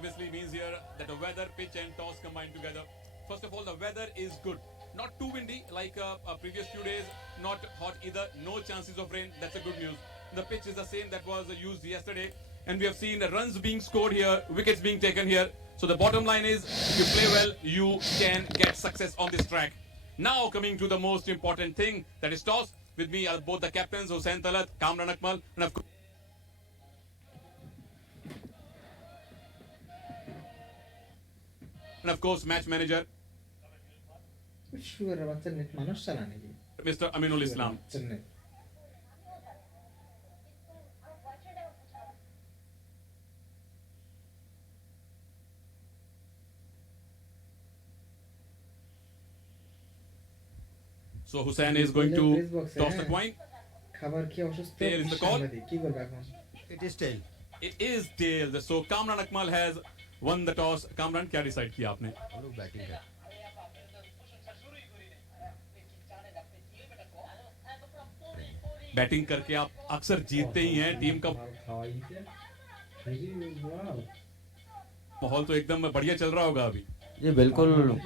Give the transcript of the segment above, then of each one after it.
obviously means here that the weather, pitch and toss combined together. First of all, the weather is good. Not too windy like previous few days, not hot either, no chances of rain. That's a good news. The pitch is the same that was used yesterday. And we have seen runs being scored here, wickets being taken here. So the bottom line is, if you play well, you can get success on this track. Now coming to the most important thing, that is toss. With me are both the captains, Hussain Talat, Kamran Akmal, and of course match manager, Mr. Aminul Islam. So Hussain is going to toss the coin. Tail is the call. It is tail. It is tail. So Kamran Akmal has won the toss. Kamran, क्या decide किया आपने? हम लोग batting कर. Batting करके आप अक्सर जीतते ही हैं. टीम का माहौल तो एकदम बढ़िया चल रहा होगा अभी. ये बिल्कुल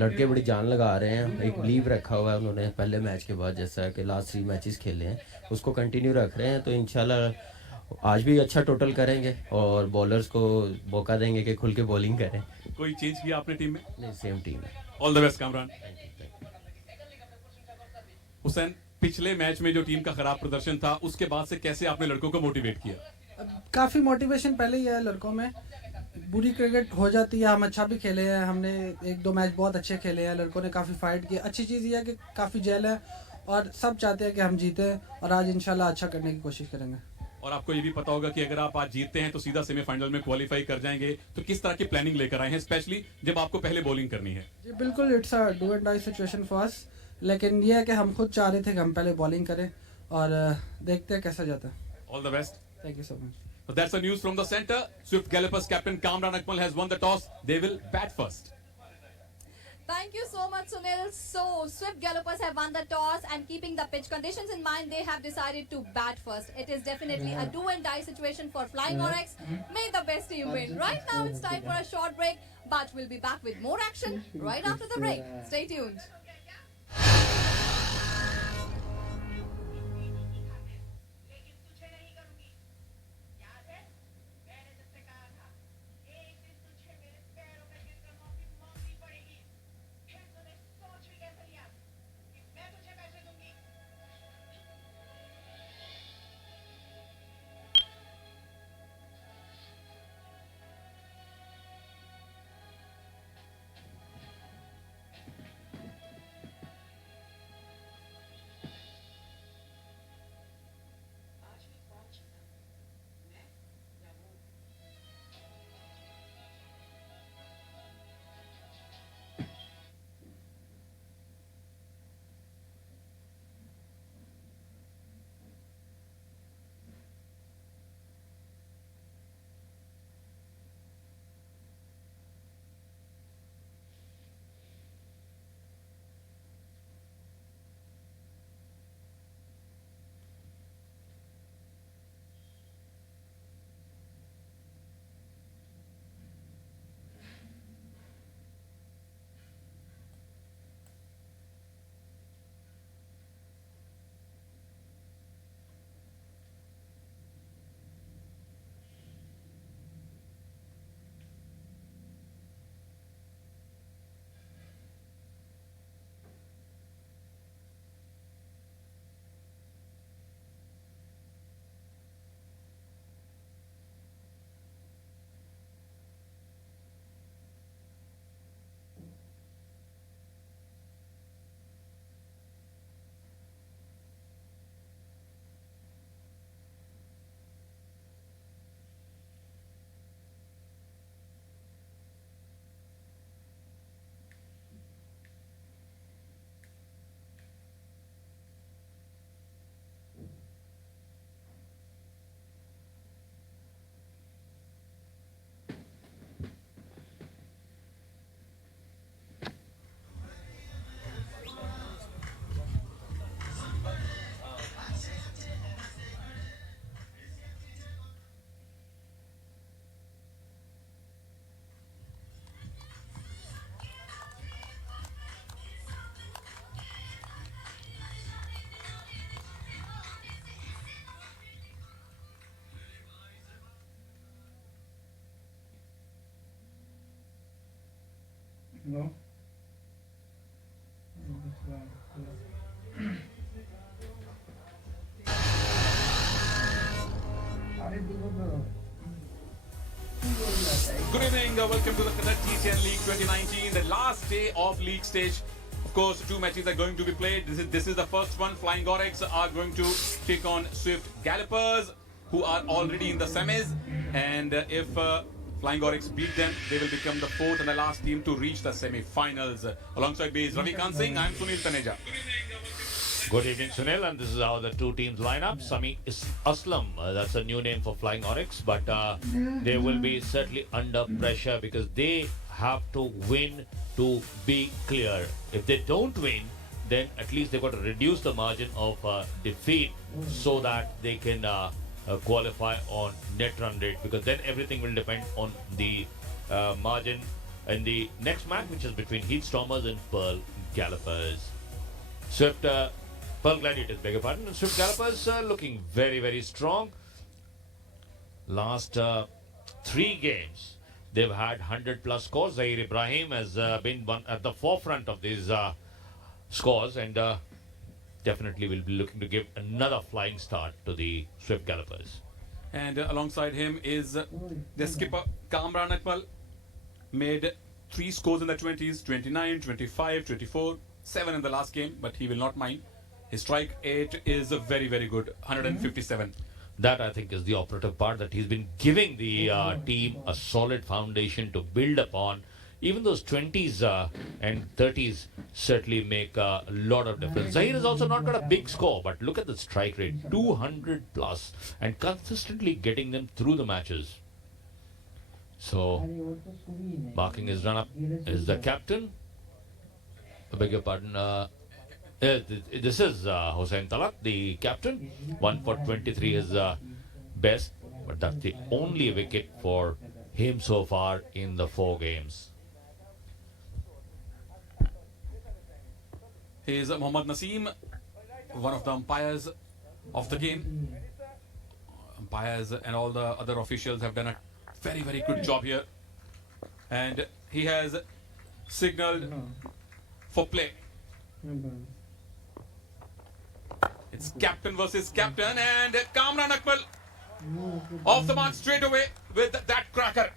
लड़के बड़ी जान लगा रहे हैं. एक लीव रखा हुआ है उन्होंने पहले मैच के बाद, जैसा कि लास्ट 3 मैचेस खेले हैं उसको कंटिन्यू रख रहे हैं. तो इंशाल्लाह आज भी अच्छा टोटल करेंगे और बॉलर्स को मौका देंगे कि खुल के बॉलिंग करें. कोई चेंज किया आपने टीम में? नहीं, सेम टीम है. All the best Kamran. Hussain, पिछले मैच में जो टीम का खराब प्रदर्शन था उसके बाद से कैसे आपने लड़कों को मोटिवेट किया? काफ़ी मोटिवेशन पहले ही है लड़कों में. बुरी क्रिकेट हो जाती है, हम अच्छा भी खेले हैं, हमने 1-2 मैच बहुत अच्छे खेले हैं, लड़कों ने काफ़ी फाइट की. अच्छी चीज़ ये है कि काफ़ी जेल है और सब चाहते हैं कि हम जीते और आज इंशाल्लाह अच्छा करने की कोशिश करेंगे. और आपको ये भी पता होगा कि अगर आप आज जीतते हैं तो सीधा सेमीफाइनल में क्वालिफाई कर जाएंगे. तो किस तरह की प्लानिंग लेकर आए हैं, स्पेशली जब आपको पहले बॉलिंग करनी है? जी बिल्कुल, it's a do and die situation for us. लेकिन ये है कि हम खुद चाह रहे थे कि हम पहले बॉलिंग करें और देखते हैं कैसा जाता है. All the best. Thank you so much. So that's the news from the center. Swift Gallopers captain Kamran Akmal has won the toss. They will bat first. Thank you so much, Sunil. So, Swift Gallopers have won the toss and keeping the pitch conditions in mind, they have decided to bat first. It is definitely a do and die situation for Flying Oryx. May the best team win. Right now, it's time for a short break, but we'll be back with more action right after the break. Stay tuned. Good evening, welcome to the Qatar T10 League 2019, the last day of league stage. Of course, two matches are going to be played. This is the first one. Flying Oryx are going to take on Swift Gallopers, who are already in the semis. And if Flying Oryx beat them, they will become the fourth and the last team to reach the semi-finals. Alongside me is Ravikant Singh. I'm Sunil Taneja. Good evening, Sunil, and this is how the two teams line up. Sami Aslam, that's a new name for Flying Oryx, but they will be certainly under pressure because they have to win to be clear. If they don't win, then at least they've got to reduce the margin of defeat so that they can qualify on net run rate, because then everything will depend on the margin in the next match, which is between Heatstormers and Pearl Gallopers. Swift Pearl Gladiators, beg your pardon, and Swift Gallopers looking very, very strong. Last 3 games, they've had 100 plus scores. Zahir Ibrahim has been one at the forefront of these scores, and definitely will be looking to give another flying start to the Swift Gallopers. And alongside him is the skipper Kamran Akmal. Made 3 scores in the 20s, 29, 25, 24, 7 in the last game, but he will not mind. His strike 8 is very, very good, 157. That, I think, is the operative part, that he's been giving the team a solid foundation to build upon. Even those 20s and 30s certainly make a lot of difference. Zahir has also not got a big score, but look at the strike rate, 200 plus, and consistently getting them through the matches. So, barking his run up is the captain. I beg your pardon. This is Hossein Talak, the captain. 1 for 23 is best, but that's the only wicket for him so far in the 4 games. He is Mohammad Naseem, one of the umpires of the game. Umpires and all the other officials have done a very, very good job here. And he has signaled for play. It's captain versus captain, and Kamran Akmal off the mark straight away with that cracker.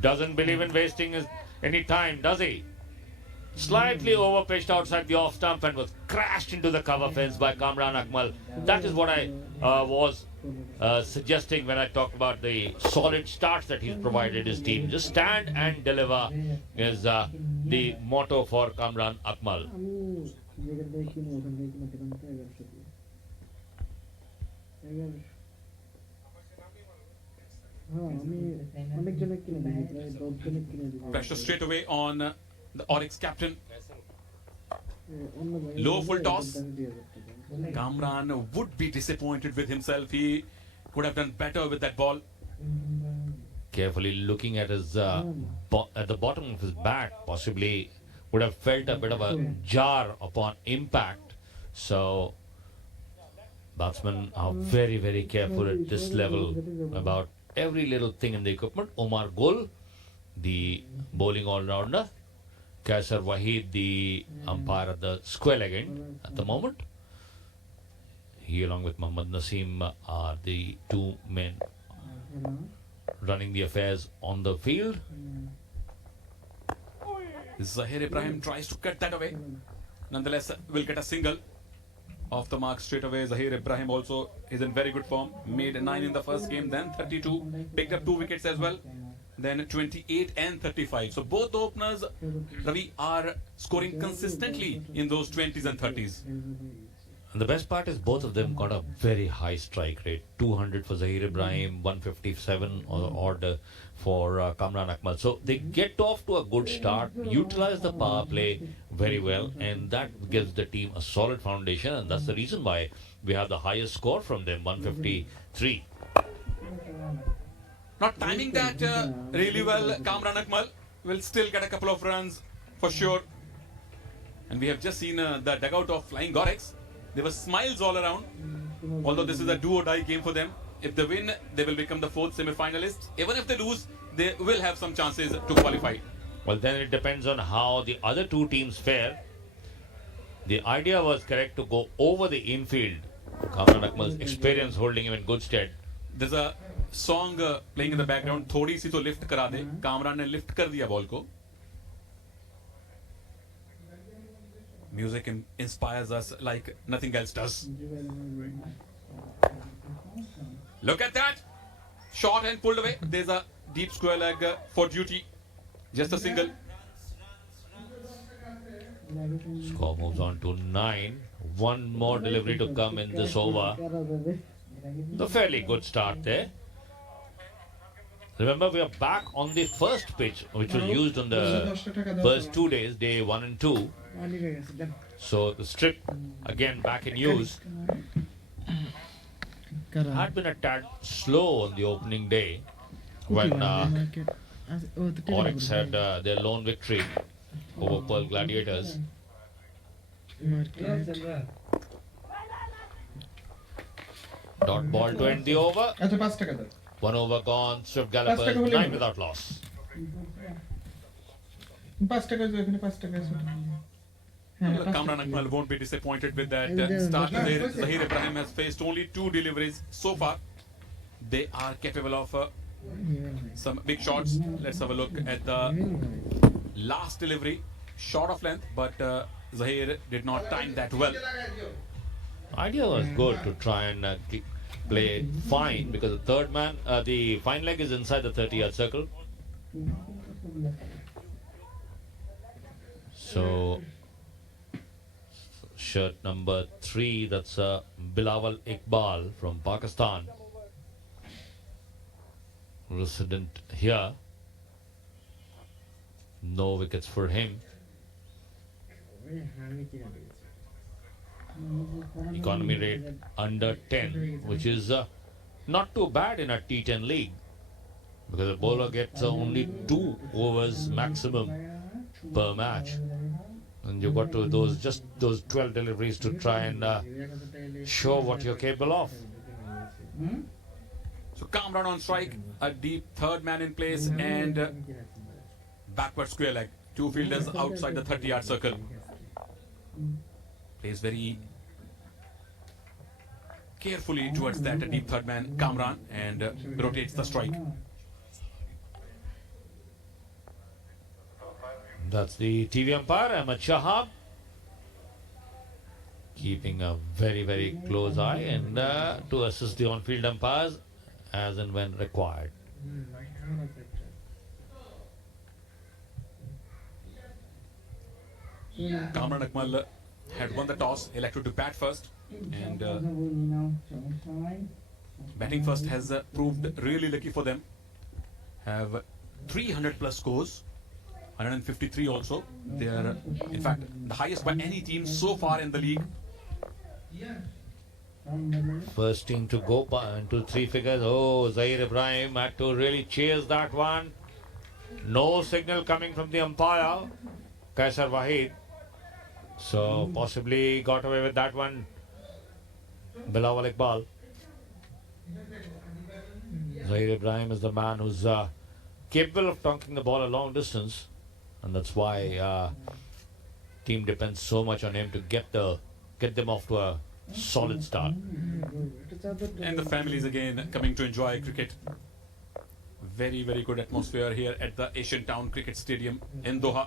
Doesn't believe in wasting any time, does he? Slightly overpitched outside the off stump and was crashed into the cover fence by Kamran Akmal. That is what I was suggesting when I talked about the solid starts that he's provided his team. Just stand and deliver is the motto for Kamran Akmal. Pressure straight away on the Oryx captain. Low full toss. Kamran would be disappointed with himself. He could have done better with that ball. Carefully looking at his at the bottom of his bat, possibly would have felt a bit of a jar upon impact. So batsmen are very, very careful at this level about every little thing in the equipment. Omar Gul, the bowling all-rounder. Kaisar Wahid, the umpire at the square leg end at the moment. He, along with Mohammad Naseem, are the 2 men running the affairs on the field. Zahir Ibrahim tries to cut that away. Nonetheless, will get a single. Off the mark straight away. Zahir Ibrahim also is in very good form. Made 9 in the first game, then 32. Picked up 2 wickets as well. Then 28 and 35. So both openers, Ravi, are scoring consistently in those 20s and 30s. And the best part is both of them got a very high strike rate. 200 for Zahir Ibrahim, 157 odd for Kamran Akmal. So they get off to a good start, utilize the power play very well, and that gives the team a solid foundation, and that's the reason why we have the highest score from them, 153. Not timing that really well. Kamran Akmal will still get a couple of runs for sure. And we have just seen the dugout of Flying Oryx. There were smiles all around. Although this is a do-or-die game for them. If they win, they will become the 4th semi-finalist. Even if they lose, they will have some chances to qualify. Well, then it depends on how the other two teams fare. The idea was correct to go over the infield. Kamran Akmal's experience holding him in good stead. There's a song playing in the background. थोड़ी सी तो lift करा दे. कामरान ने lift कर दिया ball को. Music inspires us like nothing else does. Look at that! Shot and pulled away. There's a deep square leg for duty. Just a single. Score moves on to 9. One more delivery to come in this over. A fairly good start there. Remember, we are back on the first pitch, which was used on the first 2 days, day 1 and 2. So the strip, again back in use, had been a tad slow on the opening day when Oryx had their lone victory over Pearl Gladiators. Dot ball to end the over. 1 over gone. Swift Gallopers 9 without loss. Kamran Akmal won't be disappointed with that start. Zahir Ibrahim has faced only 2 deliveries so far. They are capable of some big shots. Let's have a look at the last delivery. Short of length, but Zahir did not time that well. Idea was good to try and play fine because the third man, the fine leg is inside the 30-yard circle. So, shirt number 3, that's Bilawal Iqbal from Pakistan, resident here. No wickets for him. Economy rate under 10, which is not too bad in a T10 league because a bowler gets only 2 overs maximum per match, and you got to those 12 deliveries to try and show what you're capable of. So Kamran on strike, a deep third man in place, and backward square leg. 2 fielders outside the 30-yard circle. Plays very carefully towards that deep third man, Kamran, and rotates the strike. That's the TV umpire, Ahmed Shahab, keeping a very, very close eye and to assist the on-field umpires as and when required. Kamran Akmal had won the toss, elected to bat first, and batting first has proved really lucky for them. Have 300 plus scores, 153 also. They are, in fact, the highest by any team so far in the league. First team to go into 3 figures. Oh, Zahir Ibrahim had to really chase that one. No signal coming from the umpire, Kaisar Wahid. So possibly got away with that one, Bilawal Iqbal. Zahir Ibrahim is the man who's capable of tonking the ball a long distance, and that's why team depends so much on him to get them off to a solid start. And the families again coming to enjoy cricket. Very, very good atmosphere here at the Asian Town Cricket Stadium in Doha.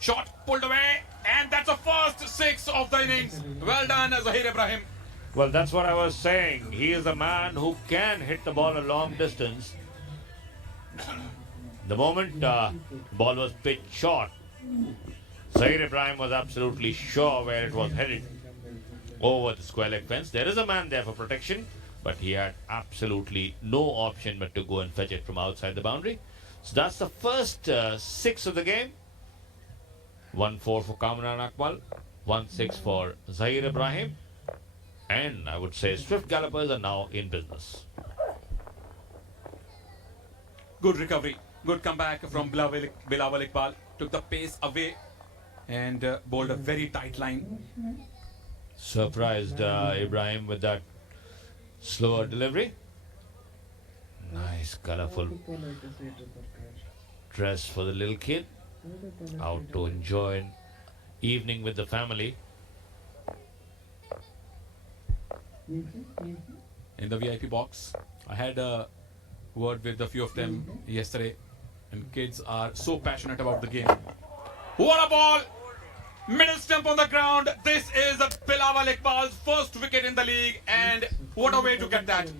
Shot pulled away, and that's the first 6 of the innings. Well done, Zahir Ibrahim. Well, that's what I was saying. He is a man who can hit the ball a long distance. The moment ball was pitched short, Zahir Ibrahim was absolutely sure where it was headed, over the square leg fence. There is a man there for protection, but he had absolutely no option but to go and fetch it from outside the boundary. So that's the first 6 of the game. 1-4 for Kamran Akmal, 1-6 for Zahir Ibrahim, and I would say Swift Gallopers are now in business. Good recovery, good comeback from Bilawal Iqbal. Took the pace away and bowled a very tight line. Surprised Ibrahim with that slower delivery. Nice, colourful. dress for the little kid out to enjoy an evening with the family. In the VIP box, I had a word with a few of them yesterday, and kids are so passionate about the game. What a ball! Middle stump on the ground. This is Bilawal Iqbal's first wicket in the league, and what a way to get that.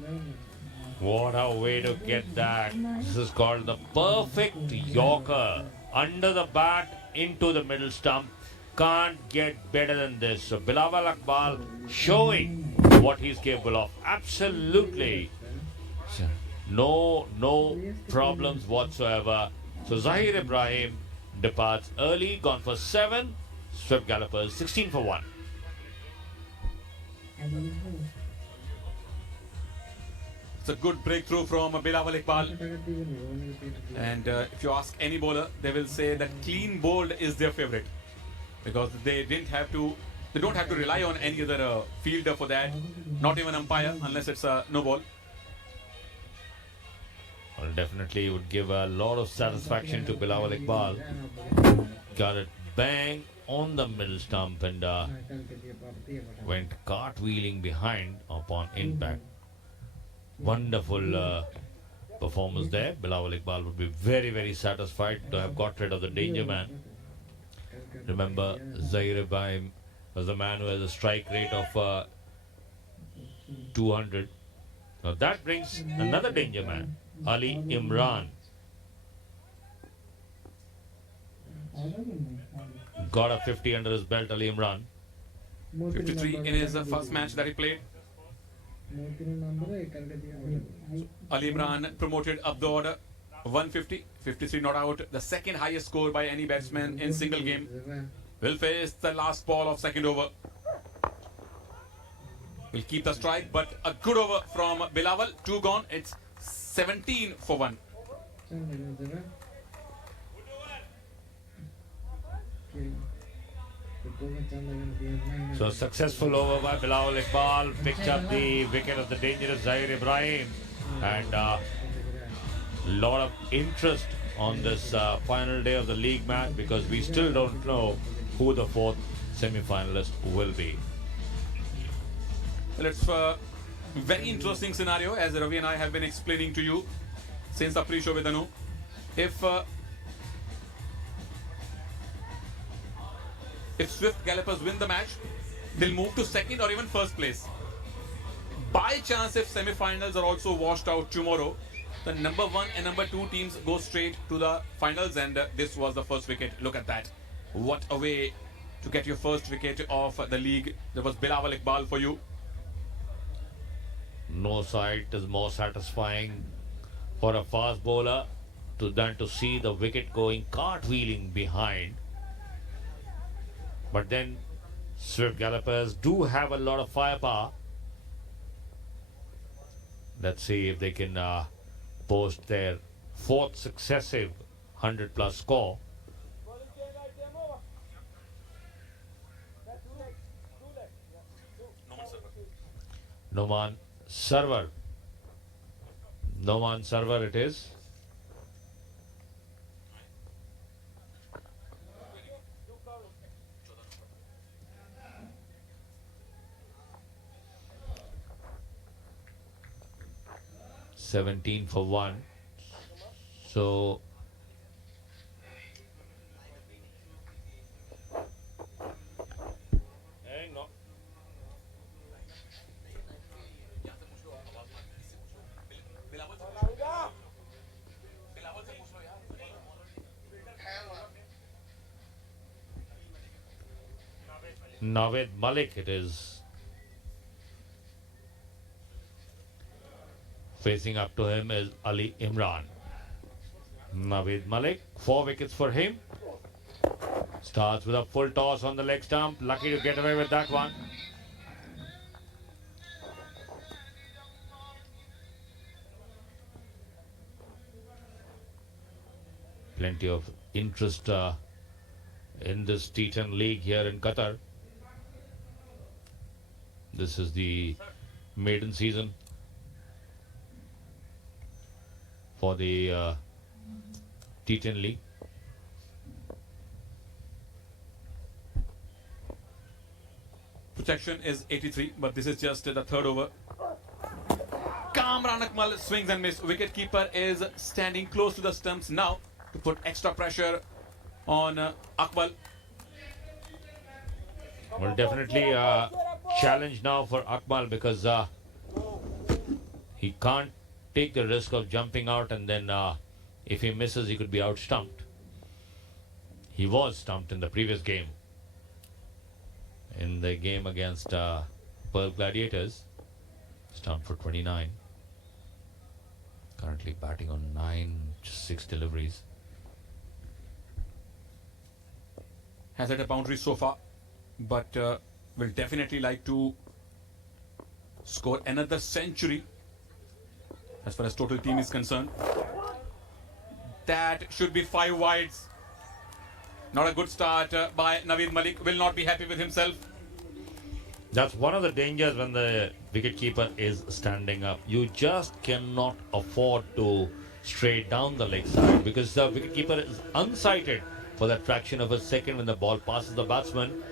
What a way to get that. This is called the perfect Yorker. Under the bat, into the middle stump. Can't get better than this. So Bilawal Iqbal showing what he's capable of. Absolutely. No problems whatsoever. So Zahir Ibrahim departs early, gone for 7. Swift Gallopers 16 for 1. It's a good breakthrough from Bilawal Iqbal. And if you ask any bowler, they will say that clean bowled is their favorite, because they don't have to rely on any other fielder for that, not even umpire, unless it's a no ball. Well, definitely would give a lot of satisfaction to Bilawal Iqbal. Got it bang on the middle stump and went cartwheeling behind upon impact. Wonderful performance there. Bilawal Iqbal would be very, very satisfied to have got rid of the danger man. Remember, Zahir Ibrahim was the man who has a strike rate of 200. Now that brings another danger man, Ali Imran. Got a 50 under his belt, Ali Imran. 53 in his first match that he played. Ali Imran promoted up the order. 150, 53 not out. The second highest score by any batsman in single game. Will face the last ball of second over. Will keep the strike, but a good over from Bilawal. 2 gone. It's 17 for 1. So successful over by Bilawal Iqbal, picked up the wicket of the dangerous Zahir Ibrahim, and lot of interest on this final day of the league match, because we still don't know who the fourth semi-finalist will be. Well, it's a very interesting scenario, as Ravi and I have been explaining to you since the pre-show with Anu. If Swift Gallopers win the match, they'll move to second or even first place. By chance, if semi-finals are also washed out tomorrow, the number 1 and number 2 teams go straight to the finals, and this was the first wicket. Look at that. What a way to get your first wicket of the league. There was Bilawal Iqbal for you. No sight is more satisfying for a fast bowler than to see the wicket going cartwheeling behind. But then Swift Gallopers do have a lot of firepower. Let's see if they can post their fourth successive 100+ score. Noman Sarwar. Noman Sarwar it is. $17 for 1. So hang on. Naved Malik it is. Facing up to him is Ali Imran. Naved Malik, 4 wickets for him. Starts with a full toss on the leg stump. Lucky to get away with that one. Plenty of interest in this T10 league here in Qatar. This is the maiden season for the T10 league. Protection is 83, but this is just the third over. Kamran Akmal swings and miss. Wicketkeeper is standing close to the stumps now to put extra pressure on Akmal. Well, definitely a challenge now for Akmal because he can't take the risk of jumping out, and then if he misses, he could be out stumped. He was stumped in the previous game. In the game against Pearl Gladiators, stumped for 29. Currently batting on 9, just 6 deliveries. Has had a boundary so far, but will definitely like to score another century as far as total team is concerned. That should be 5 wides. Not a good start by Naveed Malik. Will not be happy with himself. That's one of the dangers when the wicketkeeper is standing up. You just cannot afford to stray down the leg side because the wicketkeeper is unsighted for that fraction of a second when the ball passes the batsman.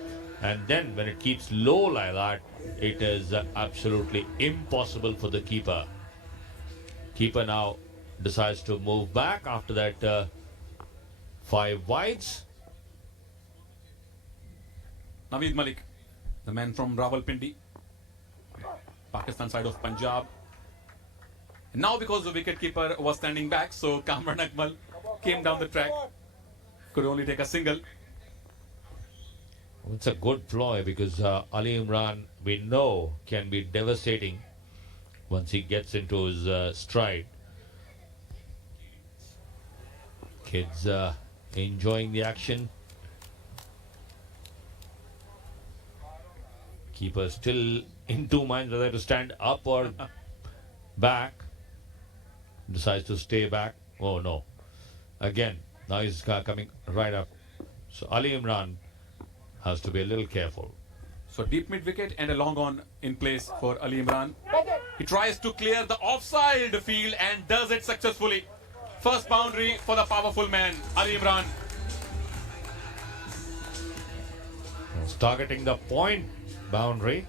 And then when it keeps low like that, it is absolutely impossible for the keeper. Keeper now decides to move back after that 5 wides. Naveed Malik, the man from Rawalpindi, Pakistan side of Punjab. And now because the wicketkeeper was standing back, so Kamran Akmal came down the track, could only take a single. It's a good ploy because Ali Imran, we know, can be devastating once he gets into his stride. Kids enjoying the action. Keeper still in 2 minds whether to stand up or back. Decides to stay back. Oh no. Again, now he's coming right up. So Ali Imran has to be a little careful. So deep mid wicket and a long on in place for Ali Imran. He tries to clear the offside field and does it successfully. First boundary for the powerful man, Ali Imran. He's targeting the point boundary.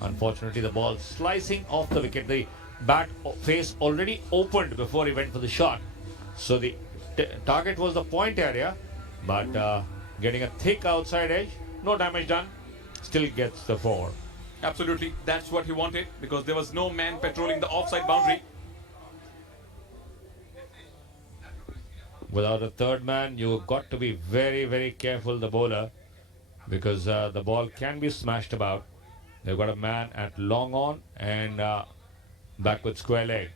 Unfortunately, the ball slicing off the wicket. The bat face already opened before he went for the shot. So the target was the point area, but getting a thick outside edge, no damage done, still gets the 4. Absolutely, that's what he wanted because there was no man patrolling the offside boundary. Without a third man, you've got to be very, very careful, the bowler, because the ball can be smashed about. They've got a man at long on and backward square leg.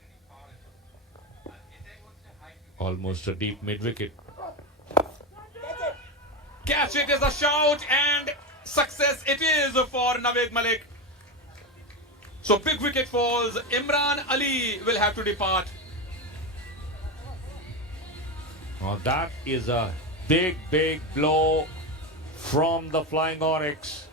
Almost a deep mid-wicket. Catch it is a shout and success it is for Naveed Malik. So big wicket falls. Imran Ali will have to depart. Now that is a big, big blow from the Flying Oryx.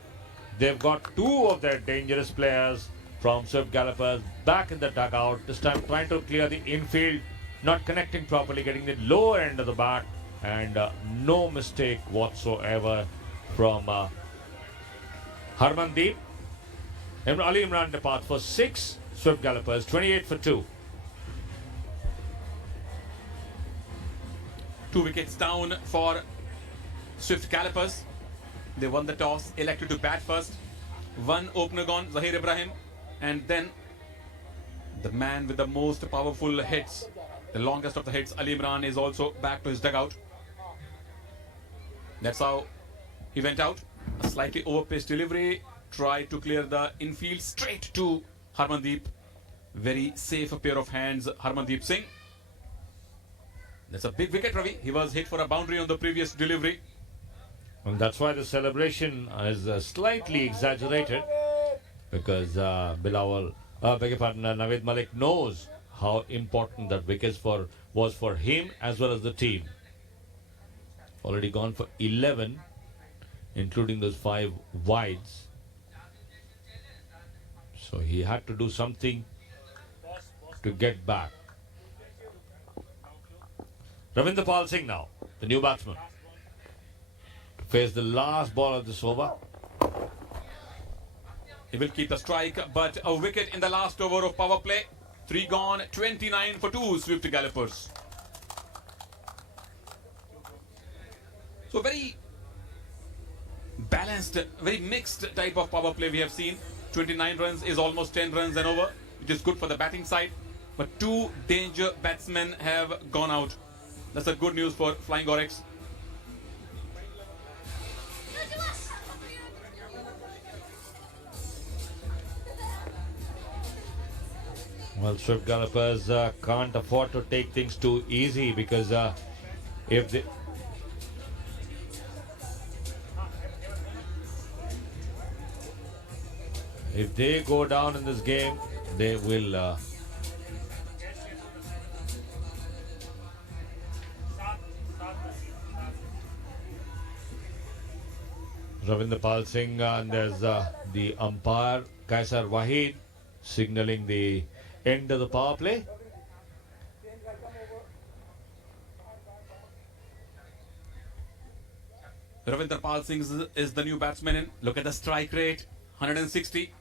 They've got 2 of their dangerous players from Swift Gallopers back in the dugout. This time trying to clear the infield, not connecting properly, getting the lower end of the bat, and no mistake whatsoever from Harmandeep. Ali Imran departs for 6. Swift Gallopers 28 for 2. 2 wickets down for Swift Gallopers. They won the toss, elected to bat first. 1 opener gone, Zahir Ibrahim. And then the man with the most powerful hits, the longest of the hits, Ali Imran, is also back to his dugout. That's how he went out. A slightly overpaced delivery. Tried to clear the infield straight to Harmandeep. Very safe a pair of hands, Harmandeep Singh. That's a big wicket, Ravi. He was hit for a boundary on the previous delivery. And that's why the celebration is slightly exaggerated, because Naveed Malik knows how important that wicket was for him as well as the team. Already gone for 11, including those 5 wides. So he had to do something to get back. Ravinder Pal Singh now, the new batsman, to face the last ball of this over. He will keep the strike, but a wicket in the last over of power play. 3 gone, 29 for 2 Swift Gallopers. So very balanced, very mixed type of power play we have seen. 29 runs is almost 10 runs and over, which is good for the batting side. But 2 danger batsmen have gone out. That's a good news for Flying Oryx. Well, Swift Gallopers can't afford to take things too easy, because if they go down in this game, they will Ravinder Pal Singh, and there's the umpire Kaisar Wahid signaling the end of the power play. Ravinder Pal Singh is the new batsman in. Look at the strike rate, 160.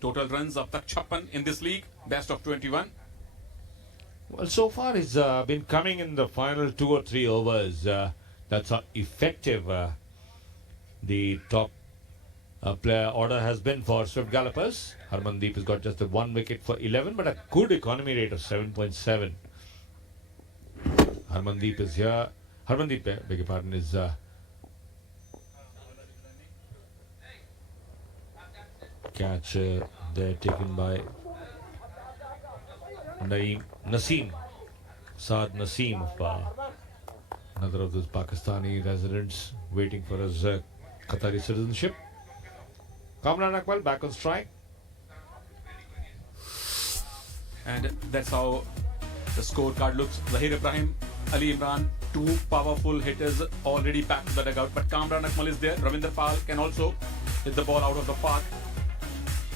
Total runs up to 56 in this league, best of 21. Well, so far he's been coming in the final 2 or 3 overs. That's how effective the top player order has been for Swift Gallopers. Harmandeep has got just a 1 wicket for 11, but a good economy rate of 7.7. Harmandeep is here. Harmandeep, beg your pardon, is catch there taken by Naseem, Saad Naseem of another of those Pakistani residents waiting for his Qatari citizenship. Kamran Akmal back on strike. And that's how the scorecard looks. Zahir Ibrahim, Ali Imran, 2 powerful hitters already back to the dugout. But Kamran Akmal is there. Ravinder Pal can also hit the ball out of the park.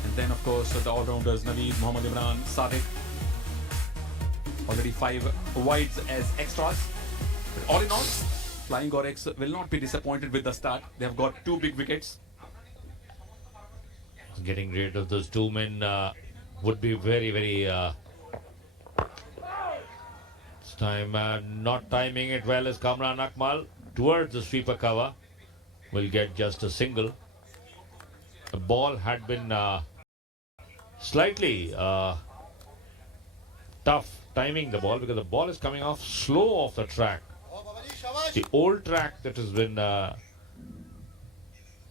And then, of course, the all-rounders Naveed, Mohammad Imran, Sadiq. Already 5 wides as extras. But all in all, Flying Oryx will not be disappointed with the start. They have got 2 big wickets. Getting rid of those 2 men would be very, very. This time, not timing it well as Kamran Akmal towards the sweeper cover will get just a single. The ball had been slightly tough timing the ball, because the ball is coming off slow off the track. The old track that has been that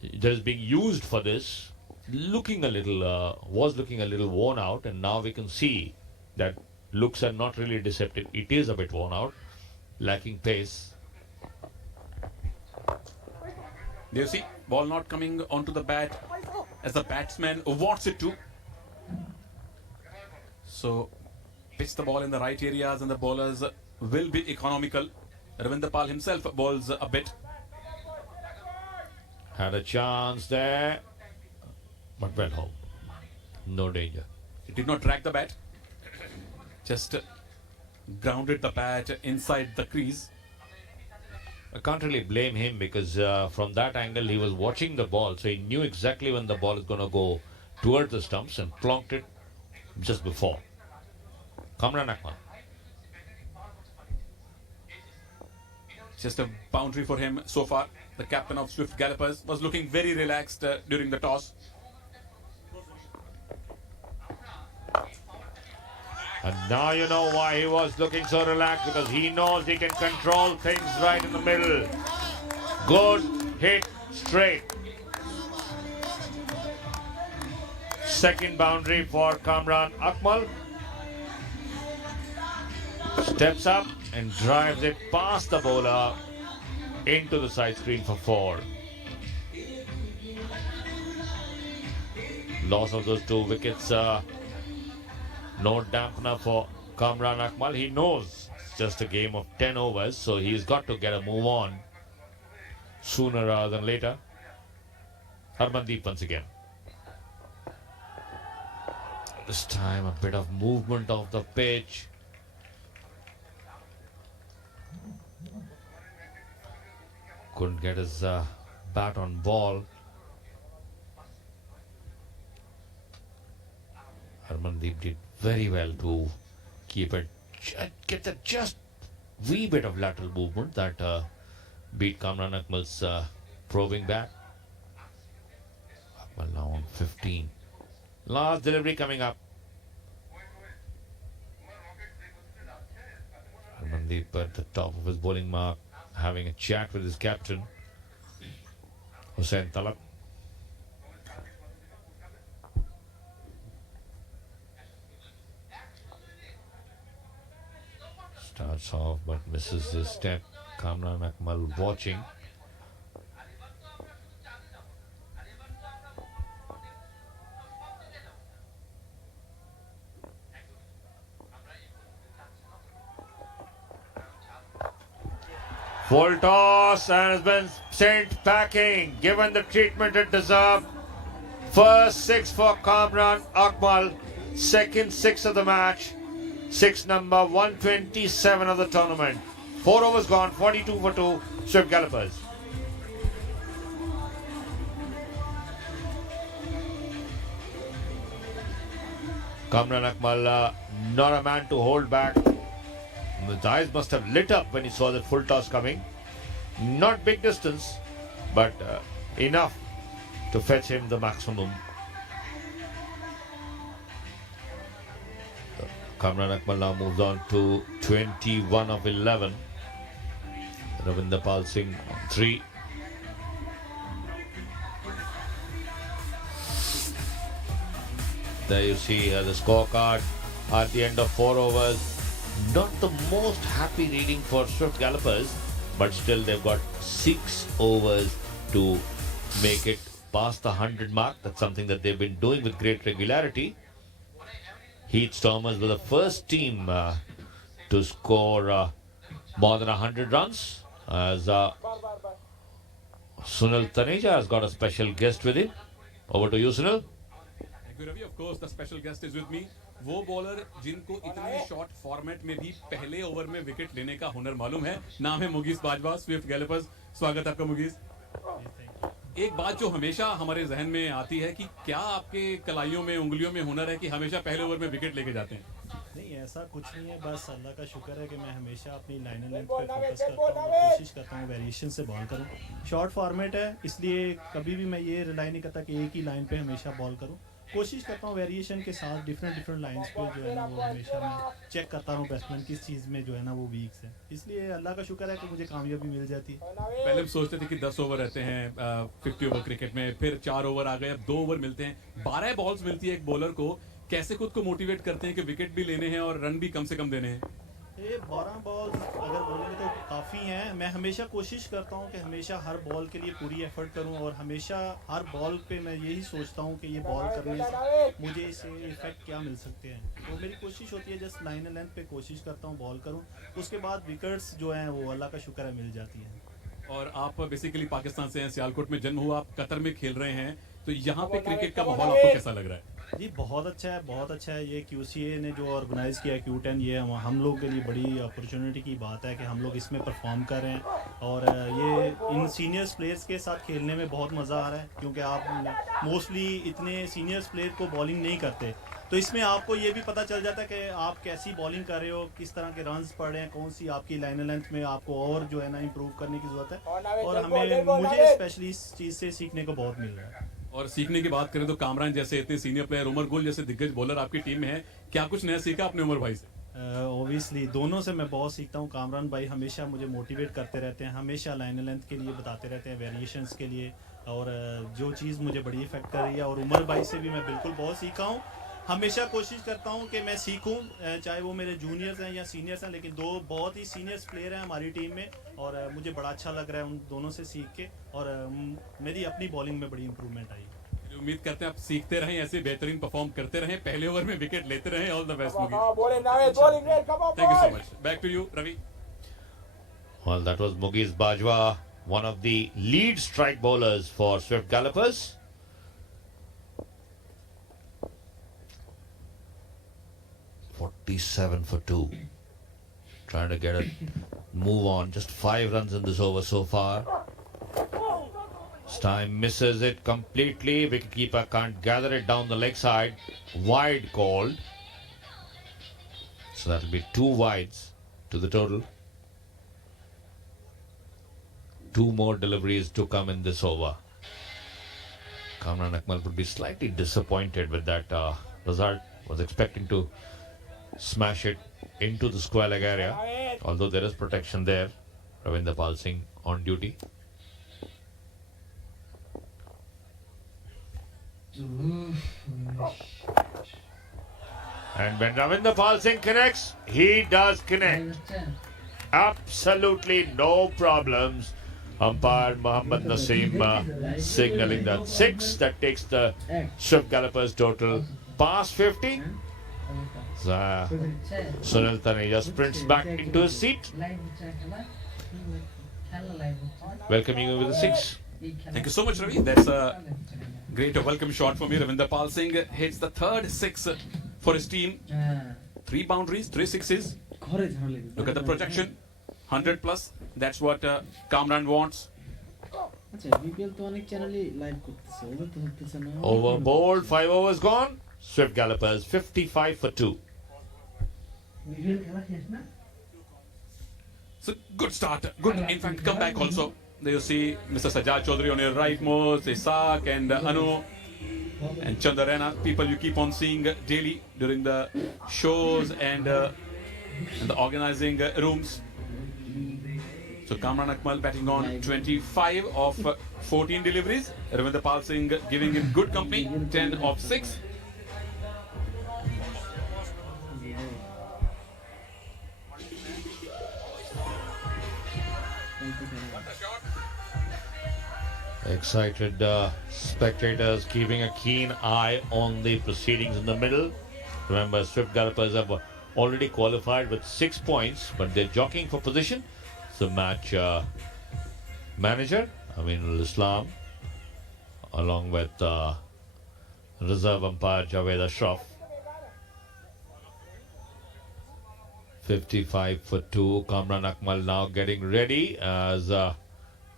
is being used for this looking a little was looking a little worn out, and now we can see that looks are not really deceptive. It is a bit worn out, lacking pace. Do you see? Ball not coming onto the bat as the batsman wants it to. So, pitch the ball in the right areas and the bowlers will be economical. Ravinder Pal himself bowls a bit. Had a chance there, but well home. No danger. It did not drag the bat. Just grounded the bat inside the crease. I can't really blame him, because from that angle he was watching the ball, so he knew exactly when the ball is going to go towards the stumps and plonked it just before. Kamran Akmal. Just a boundary for him so far. The captain of Swift Gallopers was looking very relaxed during the toss. And now you know why he was looking so relaxed, because he knows he can control things right in the middle. Good hit straight. Second boundary for Kamran Akmal. Steps up and drives it past the bowler into the side screen for 4. Loss of those 2 wickets. No dampener for Kamran Akmal. He knows it's just a game of 10 overs, so he's got to get a move on sooner rather than later. Harmandeep once again. This time a bit of movement of the pitch. couldn't get his bat on ball. Harmandeep did very well to keep it, get that just wee bit of lateral movement that beat Kamran Akmal's probing bat. Akmal now on 15. Last delivery coming up. Harmandeep at the top of his bowling mark, having a chat with his captain, Hussain Talab. Starts off but misses his step. Kamran Akmal watching. Full toss and has been sent packing, given the treatment it deserved. First six for Kamran Akmal, second six of the match, six number 127 of the tournament. 4 overs gone, 42 for 2, Swift Gallopers. Kamran Akmal, not a man to hold back. His eyes must have lit up when he saw that full toss coming. Not big distance, but enough to fetch him the maximum. Kamran Akmal now moves on to 21 of 11. Ravinder Pal Singh 3. There you see the scorecard at the end of 4 overs. Not the most happy reading for Swift Gallopers, but still they've got 6 overs to make it past the 100 mark. That's something that they've been doing with great regularity. Heath Stormers were the first team to score more than 100 runs, as Sunil Taneja has got a special guest with him. Over to you, Sunil. Thank you, Ravi. Of course, the special guest is with me. वो bowler जिनको इतने short format में भी पहले over में wicket लेने का हुनर मालूम है, नाम है मुगीस बाजवा, स्विफ्ट गैलपर्स। स्वागत है आपका मुगीस। एक बात जो हमेशा हमारे जहन में आती है कि क्या आपके कलाइयों में, उंगलियों में हुनर है कि हमेशा पहले ओवर में विकेट लेके जाते हैं? नहीं, ऐसा कुछ नहीं है, बस अल्लाह का शुक्र है कि मैं हमेशा अपनी लाइन एंड लेंथ पे फोकस करता हूँ और कोशिश करता हूँ वेरिएशन से बॉल करूँ। शॉर्ट फॉर्मेट है, इसलिए कभी भी मैं ये रिलाई नहीं करता कि एक ही लाइन पे हमेशा बॉल करूँ। कोशिश करता हूँ वेरिएशन के साथ डिफरेंट लाइंस पे जो है ना वो हमेशा मैं चेक करता हूँ बैट्समैन किस चीज़ में जो है ना वो वीक्स है, इसलिए अल्लाह का शुक्र है कि मुझे कामयाबी मिल जाती है। पहले हम सोचते थे कि 10 ओवर रहते हैं 50 ओवर क्रिकेट में, फिर 4 ओवर आ गए, अब 2 ओवर मिलते हैं, 12 बॉल्स मिलती है एक बॉलर को। कैसे खुद को मोटिवेट करते हैं कि विकेट भी लेने हैं और रन भी कम से कम देने हैं? ये 12 बॉल अगर बोलेंगे तो काफ़ी हैं। मैं हमेशा कोशिश करता हूँ कि हमेशा हर बॉल के लिए पूरी एफर्ट करूँ और हमेशा हर बॉल पे मैं यही सोचता हूँ कि ये बॉल करने से मुझे इससे इफेक्ट क्या मिल सकते हैं। तो मेरी कोशिश होती है जस्ट लाइन एंड लेंथ पे कोशिश करता हूँ बॉल करूँ, उसके बाद विकेट्स जो हैं वो अल्लाह का शुक्र है मिल जाती हैं। और आप बेसिकली पाकिस्तान से हैं, सियालकोट में जन्म हुआ, आप कतर में खेल रहे हैं, तो यहाँ पे क्रिकेट का माहौल आपको कैसा लग रहा है? जी बहुत अच्छा है, बहुत अच्छा है। ये QCA ने जो ऑर्गेनाइज़ किया है Q10, ये हम लोग के लिए बड़ी अपॉर्चुनिटी की बात है कि हम लोग इसमें परफॉर्म कर रहे हैं और ये इन सीनियर्स प्लेयर्स के साथ खेलने में बहुत मज़ा आ रहा है, क्योंकि आप मोस्टली इतने सीनियर्स प्लेयर को बॉलिंग नहीं करते, तो इसमें आपको ये भी पता चल जाता है कि आप कैसी बॉलिंग कर रहे हो, किस तरह के रन्स पड़ रहे हैं, कौन सी आपकी लाइन लेंथ में आपको और जो है ना इम्प्रूव करने की ज़रूरत है। और मुझे स्पेशली इस चीज़ से सीखने को बहुत मिल रहा है। और सीखने की बात करें तो कामरान जैसे इतने सीनियर प्लेयर, उमर गुल जैसे दिग्गज बॉलर आपकी टीम में है, क्या कुछ नया सीखा आपने उमर भाई से? ओबियसली दोनों से मैं बहुत सीखता हूँ। कामरान भाई हमेशा मुझे मोटिवेट करते रहते हैं, हमेशा लाइन लेंथ के लिए बताते रहते हैं, वेरिएशंस के लिए, और जो चीज़ मुझे बड़ी इफेक्ट कर रही है। और उमर भाई से भी मैं बिल्कुल बहुत सीखा हूँ। हमेशा कोशिश करता हूँ कि मैं सीखूं, चाहे वो मेरे जूनियर्स हैं या सीनियर्स हैं, लेकिन 2 बहुत ही सीनियर्स प्लेयर हैं हमारी टीम में और मुझे बड़ा अच्छा लग रहा है उन दोनों से सीख के, और मेरी अपनी बॉलिंग में बड़ी इंप्रूवमेंट आई। उम्मीद करते हैं आप सीखते रहें, ऐसे बेहतरीन परफॉर्म करते रहें, पहले ओवर में विकेट लेते रहें। ऑल द बेस्ट मुगीज। Thank you so much. Back to you Ravi. Well, that was Mugiz Bajwa, one of the lead strike bowlers for Swift Gallopers. "47 for 2. Trying to get a move on. Just 5 runs in this over so far. This time misses it completely. Wicketkeeper can't gather it down the leg side. Wide called. So that'll be 2 wides to the total. 2 more deliveries to come in this over. Kamran Akmal would be slightly disappointed with that result. Was expecting to smash it into the square leg area, although there is protection there. Ravinder Pal Singh on duty. And when Ravinder Pal Singh connects, he does connect. Absolutely no problems. Umpire Mohammad Naseem signaling that 6. That takes the Swift Gallopers total past 50. Sunil Taneja sprints back into his seat. Welcoming you with a 6. Thank you so much, Ravi. That's a great welcome shot for me. Ravinder Pal Singh hits the third 6 for his team. 3 boundaries, 3 sixes. Look at the projection. 100 plus. That's what Kamran wants. Over bowled, 5 overs gone. Swift Gallopers 55 for 2. So good start. Good, in fact, comeback also. There you see Mr. Sajjad Chaudhary on your right most, Isaac and Anu and Chandarana. People you keep on seeing daily during the shows and the organizing rooms. So Kamran Akmal batting on 25 of 14 deliveries. Ravinder Pal Singh giving him good company, 10 of 6. Excited spectators keeping a keen eye on the proceedings in the middle. Remember, Swift Gallopers have already qualified with 6 points, but they're jockeying for position. So match manager Aminul Islam along with reserve umpire Javed Ashraf. 55 for 2. Kamran Akmal now getting ready as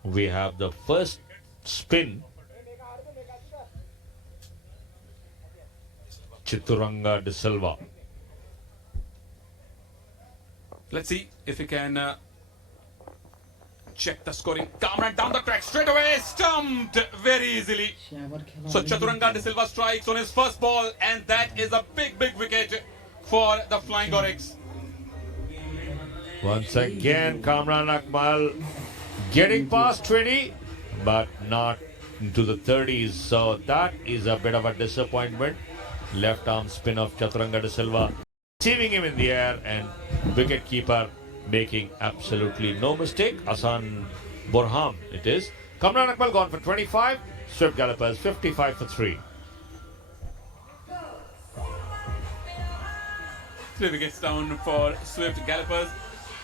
we have the first spin. Chituranga de Silva. Let's see if he can check the scoring. Kamran down the track straight away, stumped very easily. So Chaturanga de Silva strikes on his first ball, and that is a big wicket for the Flying Oryx. Once again, Kamran Akmal getting past 20, but not into the 30s. So that is a bit of a disappointment. Left arm spin of Chaturanga de Silva, receiving him in the air, and wicket keeper making absolutely no mistake. Asan Burham it is. Kamran Akmal gone for 25. Swift Gallopers 55 for 3. 3 wickets down for Swift Gallopers.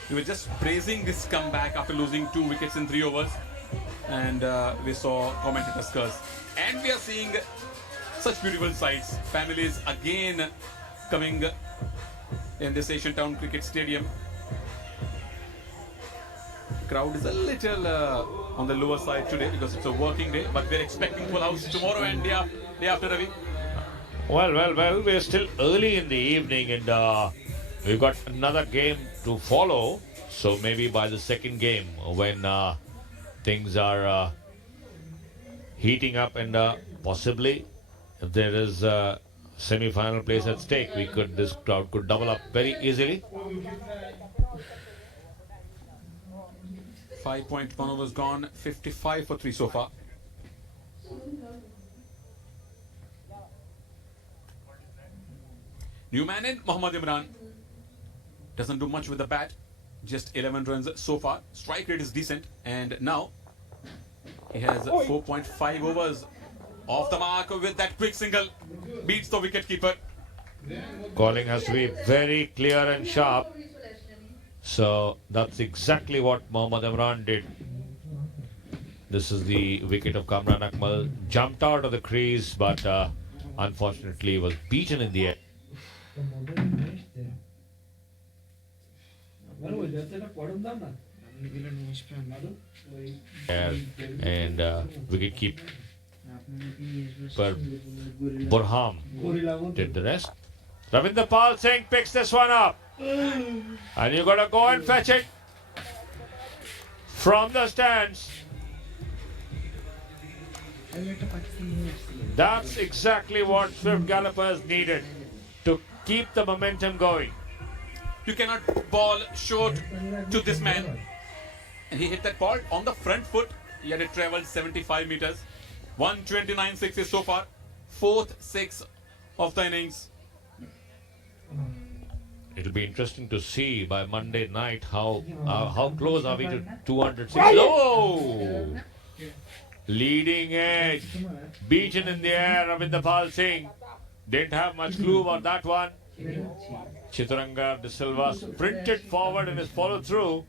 We were just praising this comeback after losing 2 wickets in 3 overs, and we saw commentators curse. And we are seeing such beautiful sights. Families again coming in this Asian Town Cricket Stadium. Crowd is a little on the lower side today because it's a working day, but we're expecting full house tomorrow and day after, Ravi. Well, we're still early in the evening, and we've got another game to follow. So maybe by the second game, when things are heating up, and possibly if there is a semi-final place at stake, this crowd could double up very easily. 5.1 overs gone, 55 for 3 so far. New man in Mohammad Imran. Doesn't do much with the bat. Just 11 runs so far. Strike rate is decent. And now he has 4.5 overs. Off the mark with that quick single. Beats the wicket keeper. Calling has to be very clear and sharp. So that's exactly what Mohammad Imran did. This is the wicket of Kamran Akmal. Jumped out of the crease, but unfortunately was beaten in the air. and wicket keep. But Burham did the rest. Ravinder Pal Singh picks this one up. And you got to go and fetch it from the stands. That's exactly what Swift Gallopers needed to keep the momentum going. You cannot ball short to this man. And he hit that ball on the front foot. He had it traveled 75 meters. 129 sixes so far. Fourth six of the innings. It'll be interesting to see by Monday night how close are we to 200 sixes. Oh! Leading edge. Beaten in the air, Ravinder Pal Singh. Didn't have much clue about that one. Chitranga De Silva sprinted forward in his follow through.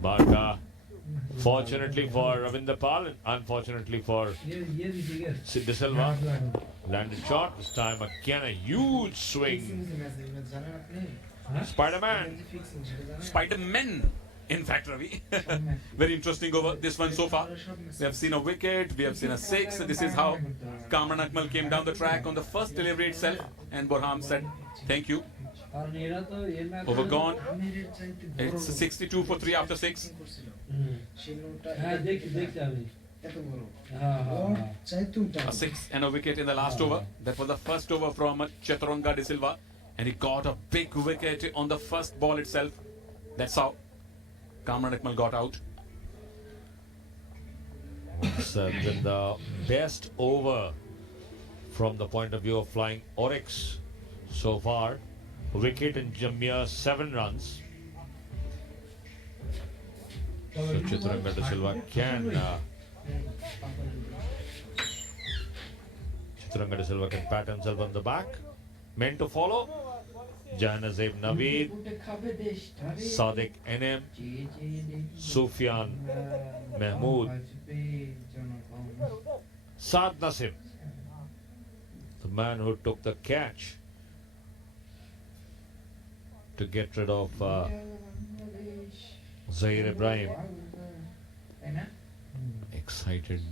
But fortunately for Ravinder Pal and unfortunately for De Silva, landed short. This time again a huge swing. Spider-Man. Spider-Man, in fact, Ravi. Very interesting over this one so far. We have seen a wicket, we have seen a six. This is how Kamran Akmal came down the track on the first delivery itself. And Burham said, thank you. Over gone. It's 62 for 3 after 6. A 6 and a wicket in the last over. That was the first over from Chaturanga De Silva. And he got a big wicket on the first ball itself. That's how Kamran Akmal got out. Then the best over from the point of view of Flying Oryx so far. Wicket in Jamia, 7 runs. So Chitranga De Silva can pat himself on the back. Men to follow. Janazeb Naveed, Sadiq NM, Sufyan Mahmood, Saad Nasim, the man who took the catch to get rid of Zahir Ibrahim. Excited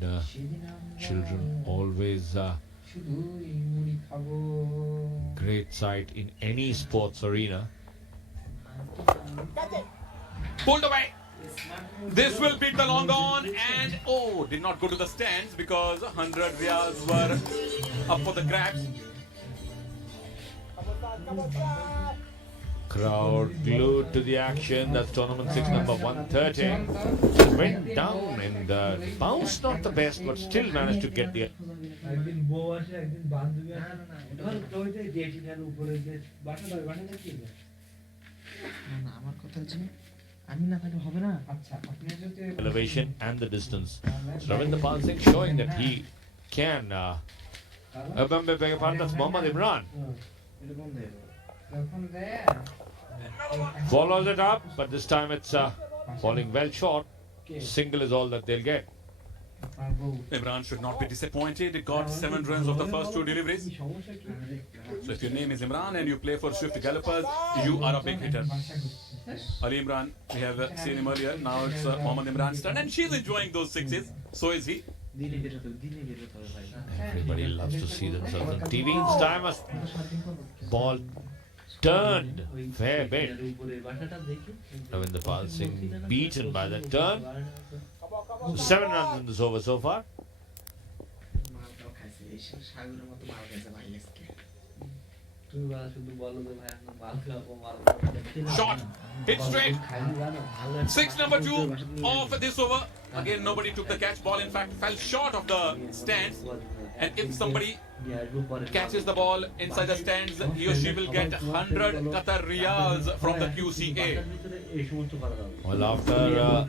children always great sight in any sports arena. Pulled away. This will beat the long on and did not go to the stands because 100 riyals were up for the grabs. Crowd glued to the action. That's tournament 6 number 130. Went down and bounced not the best, but still managed to get the. Elevation and the distance. So Ravinder Pal Singh showing that he can. That's Mohammad Imran. Follows it up, but this time it's falling well short. Single is all that they'll get. Imran should not be disappointed. He got 7 runs of the first 2 deliveries. So if your name is Imran and you play for Swift Gallopers, you are a big hitter. Ali Imran, we have seen him earlier. Now it's Mohammad Imran's turn and she's enjoying those 6s. So is he. Everybody loves to see themselves on TV. This time a ball turned fair bit. Ravinder Pal Singh beaten by that turn. So 7 runs in this over so far. Shot, hit straight. 6 number 2 of this over. Again, nobody took the catch. Ball, in fact, fell short of the stands. And if somebody catches the ball inside the stands, he or she will get 100 Qatar Riyals from the QCA. Well, after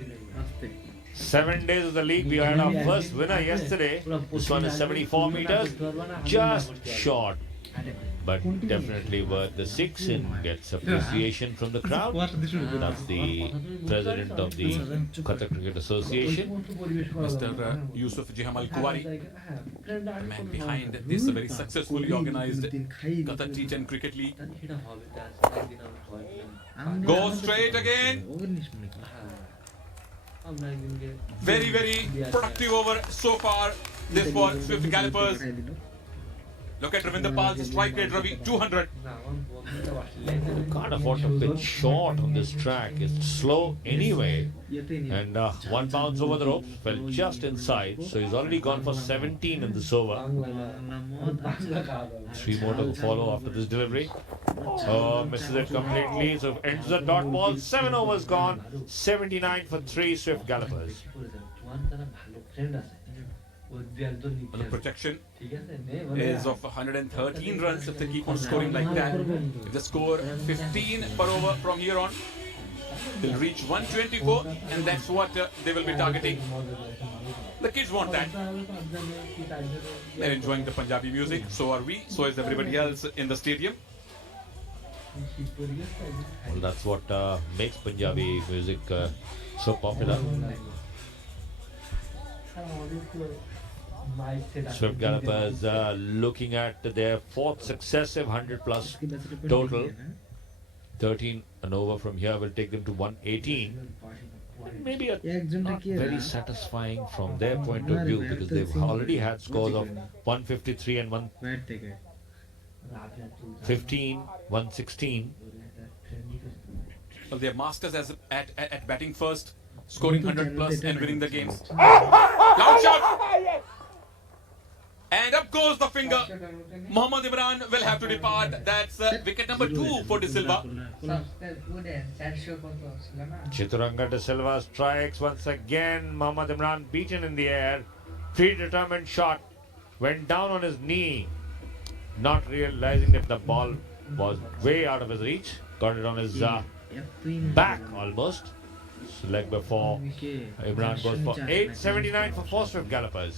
7 days of the league, we had our first winner yesterday. This one is 74 meters, just short. But definitely worth the 6 and gets appreciation from the crowd. That's the president of the Qatar Cricket Association. Mr. Yusuf Jihamal Kuwari, the man behind this very successfully organized Qatar T10 Cricket League. Go straight again. Very, very productive over so far. This for Swift Gallopers. Look at Ravinder Pal's strike rate, Ravi, 200. You can't afford to pitch short on this track. It's slow anyway. And one bounce over the ropes fell just inside. So he's already gone for 17 in this over. 3 more to follow after this delivery. Oh, misses it completely. So ends the dot ball. 7 overs gone. 79 for 3 Swift Gallopers. The projection is of 113 runs if they keep on scoring like that. If they score 15 per over from here on, they'll reach 124, and that's what they will be targeting. The kids want that. They're enjoying the Punjabi music, so are we, so is everybody else in the stadium. Well, that's what makes Punjabi music so popular. Swift Gallopers looking at their 4th successive 100 plus total. 13 and over from here will take them to 118. Maybe not very satisfying from their point of view, because they've already had scores of 153 and 115, 116. Well, they're masters at batting first, scoring 100 plus and winning the games. Loud shot! And up goes the finger. Mohammad Imran will have to depart. That's wicket number 2 for De Silva. Chituranga De Silva strikes once again. Mohammad Imran beaten in the air. Predetermined shot. Went down on his knee. Not realizing that the ball was way out of his reach. Got it on his back almost. So leg before. Imran goes for 879 for 4 Swift Gallopers.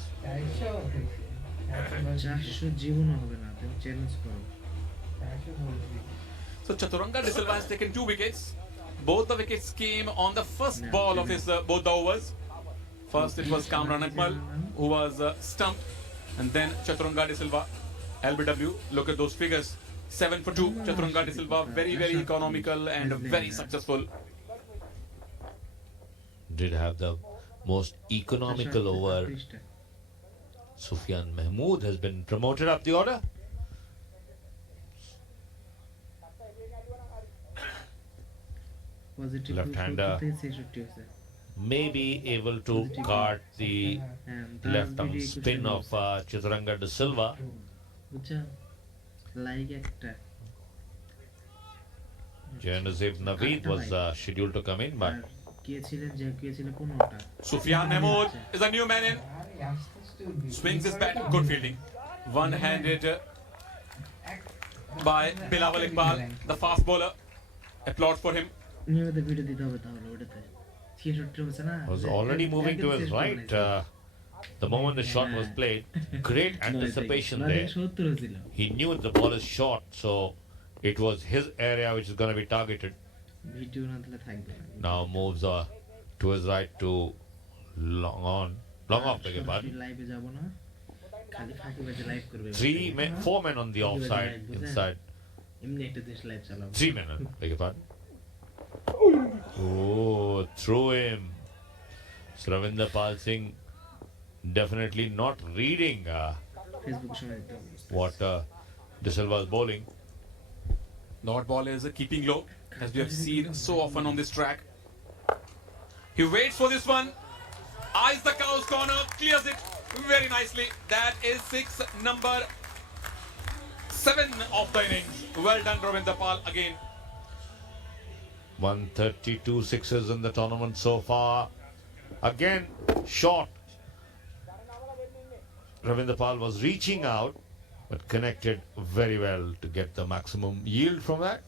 So Chaturanga De Silva has taken 2 wickets. Both the wickets came on the first ball of his both the overs. First it was Kamran Akmal who was stumped, and then Chaturanga De Silva, LBW. Look at those figures. 7 for 2. Chaturanga De Silva, very, very economical and very successful. Did have the most economical over. Sufyan Mahmood has been promoted up the order. Left-hander may be able to guard the left-arm spin of Chituranga De Silva. Janazib Naveed was scheduled to come in, but Sufyan Mahmood is a new man in. Swings his bat, good fielding. One-handed by Bilawal Iqbal, the fast bowler. Applaud for him. Was already moving to his right the moment the shot was played. Great anticipation there. He knew the ball is short, so it was his area which is going to be targeted. Now moves to his right to long off, beg your pardon. 4 men on the offside, inside. 3 men, beg your pardon. Oh, through him. Ravinder Pal Singh definitely not reading what De Silva is bowling. Lord ball is keeping low, as we have seen so often on this track. He waits for this one. Eyes the cow's corner, clears it very nicely. That is number 7 of the innings. Well done, Ravinder Pal again. 132 sixes in the tournament so far. Again, short. Ravinder Pal was reaching out, but connected very well to get the maximum yield from that.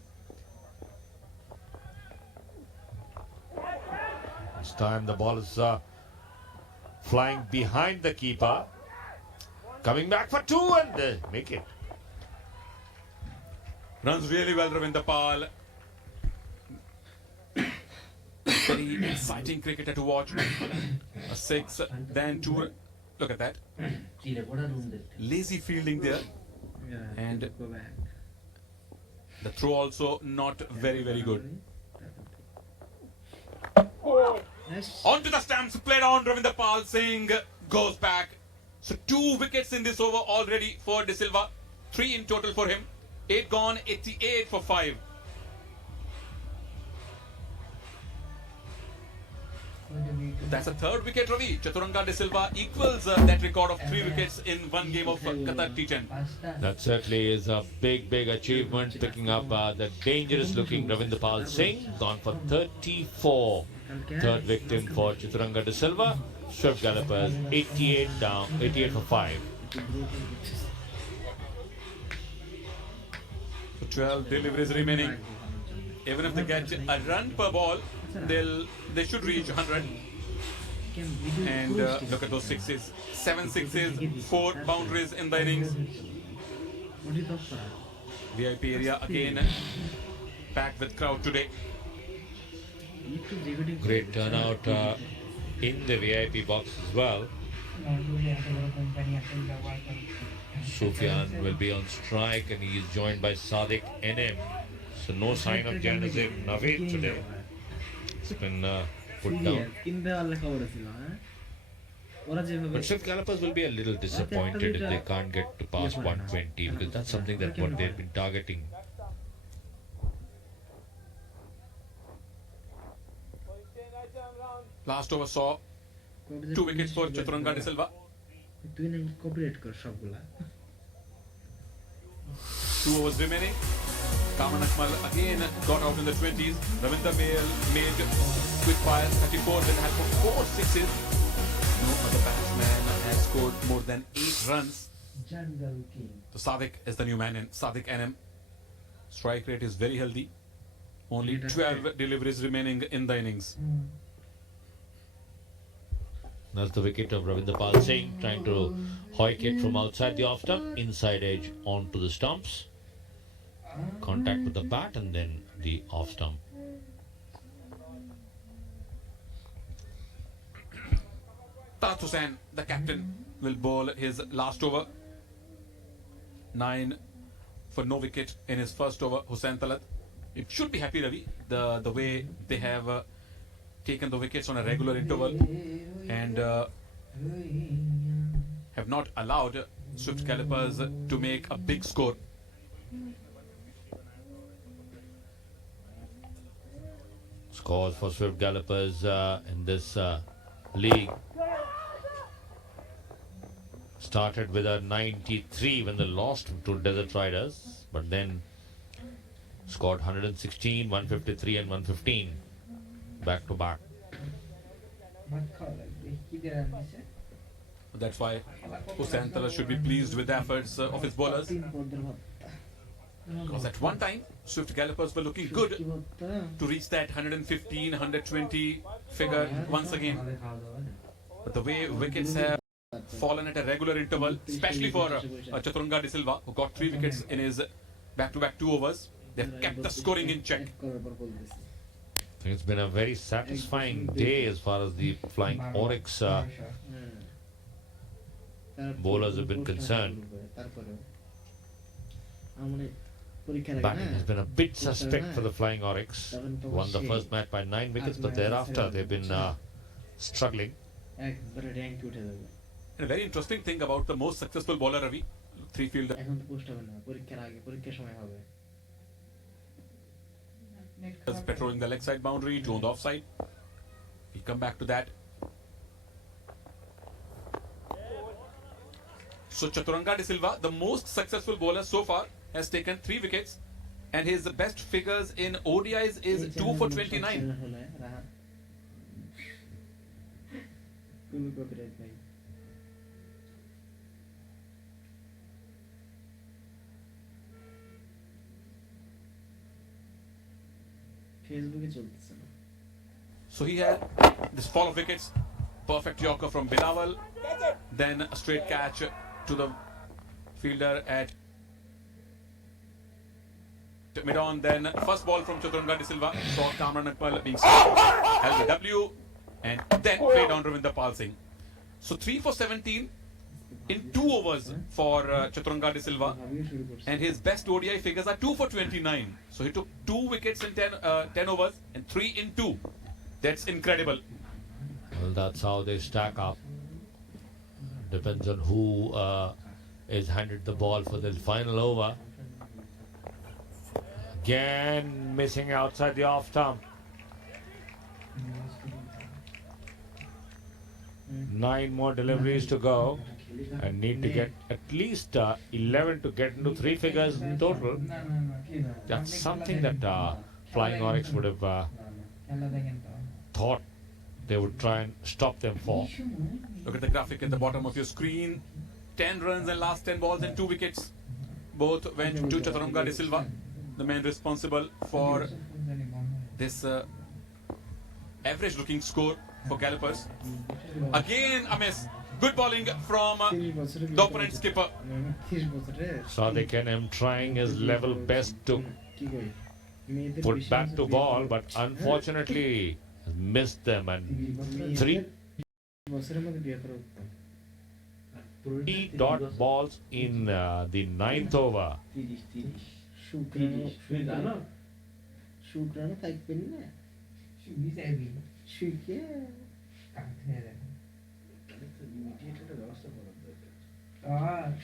This time the ball is flying behind the keeper. Coming back for 2 and make it. Runs really well, Ravinder Pal. Very exciting cricketer to watch. A 6, then 2. Look at that. Lazy fielding there. And the throw also not very, very good. Onto the stamps, played on. Ravinder Pal Singh goes back. So 2 wickets in this over already for De Silva. 3 in total for him. 8 gone, 88 for 5. That's a 3rd wicket, Ravi. Chaturanga De Silva equals that record of 3 wickets in one game of Qatar T10. That certainly is a big achievement, picking up the dangerous looking Ravinder Pal Singh, gone for 34. 3rd victim for Chaturanga De Silva. Swift Gallopers 88 down, 88 for 5. So 12 deliveries remaining. Even if they get a run per ball, they should reach 100. And look at those sixes. 7 sixes, 4 boundaries in the innings. VIP area again packed with crowd today. Great turnout in the VIP box as well. Sufyan will be on strike and he is joined by Sadiq NM. So no sign of Janazib Naveed today. It's been put down. But Swift Gallopers will be a little disappointed if they can't get to past 120, because that's something that what they've been targeting. Last over saw 2 wickets for Chaturanga De Silva. 2 overs remaining. Kaman Akmal again got out in the 20s. Ravinder made quick fires, 34, then had for 4 sixes. No other batsman has scored more than 8 runs. So Sadiq is the new man in Sadiq NM. Strike rate is very healthy. Only 12 deliveries remaining in the innings. That's the wicket of Ravinder Pal Singh, trying to hoik it from outside the off stump, inside edge onto the stumps. Contact with the bat and then the off stump. Talat Hussain, the captain, will bowl his last over. 9 for no wicket in his first over. Hussain Talat. It should be happy, Ravi, the way they have taken the wickets on a regular interval and have not allowed Swift Gallopers to make a big score. Scores for Swift Gallopers in this league started with a 93 when they lost to Desert Riders, but then scored 116, 153 and 115 back to back. That's why Hussain Talat should be pleased with the efforts of his bowlers. Because at one time, Swift Gallopers were looking good to reach that 115, 120 figure once again. But the way wickets have fallen at a regular interval, especially for Chaturanga De Silva, who got 3 wickets in his back-to-back 2 overs, they've kept the scoring in check. I think it's been a very satisfying day as far as the Flying Oryx bowlers have been concerned. Batting has been a bit suspect for the Flying Oryx. Won the first match by 9 wickets, but thereafter they've been struggling. And a very interesting thing about the most successful bowler, Ravi, 3 fielder. Patrolling the leg side boundary, 2 on the offside. We'll come back to that. So Chaturanga De Silva, the most successful bowler so far, has taken 3 wickets, and his best figures in ODIs is 2 for 29. So he had this fall of wickets, perfect yorker from Bilawal, then a straight catch to the fielder at mid-on, then first ball from Chaturanga De Silva, saw Kamran Akmal being held the W, and then played on Ravinder Pal Singh. So 3 for 17 in 2 overs for Chaturanga De Silva, and his best ODI figures are 2 for 29. So he took 2 wickets in 10 overs and 3 in 2. That's incredible. Well, that's how they stack up. Depends on who is handed the ball for the final over. Again, missing outside the off stump. 9 more deliveries to go, and need to get at least 11 to get into 3 figures in total. That's something that Flying Oryx would have thought they would try and stop them for. Look at the graphic at the bottom of your screen. 10 runs and last 10 balls and 2 wickets. Both went to Chaturanga de Silva, the man responsible for this average looking score for Gallopers. Again a miss. Good bowling from the opponent skipper. Sadiq Khan trying his level best to put back to ball, but unfortunately missed them, and 3 dot balls in the 9th over.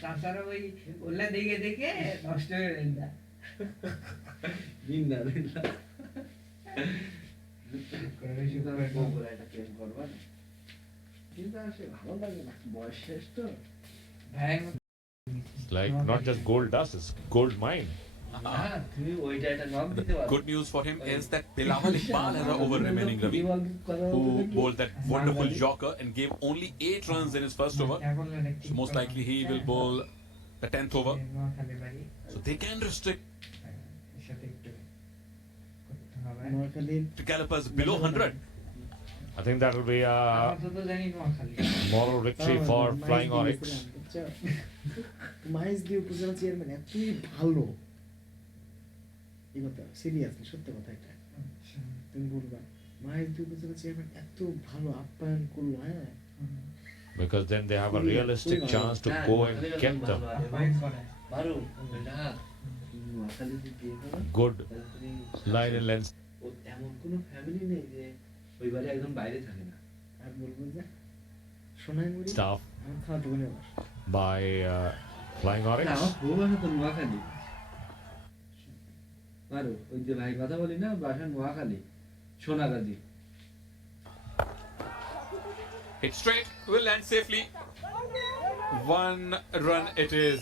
তাছাড়া ওই OLA দেখে দেখে নষ্ট হয়ে যায় বিন্দা বিন্দা করে শুকরে গোবরা এটা প্রেম করবা না কিন্তু আসে ভালো লাগে না বয়স শেষ তো ভাই It's like not just gold dust, it's gold mine. The good news for him is that Bilawal Iqbal has an over remaining, Ravi, who bowled that wonderful Yorker and gave only 8 runs in his first over. So most likely he will bowl the 10th over. So they can restrict to Gallopers below 100. I think that will be a moral victory for Flying Oryx. মাইজ দিয়ে উপজেলা chairman এতই ভালো, এই কথা seriously সত্য কথা, এটা তুমি বলবা মাইজ দিয়ে উপজেলা চেয়ারম্যান এত ভালো আপ্যায়ন করলো, হ্যাঁ, because then they have a realistic chance to go and get them. Good line and length. এমন কোনো ফ্যামিলি নেই যে ওই বাড়ি একদম বাইরে থাকে না। আর বলবো যে সোনাইমুড়ি Stuff আমার খাওয়াতে বলে by Flying Oryx. না ও বাসা তো নোয়াখালী, পারো ওই যে ভাই কথা বলি না, বাসা Noakhali Sonagazi. Hit straight, will land safely. 1 run it is.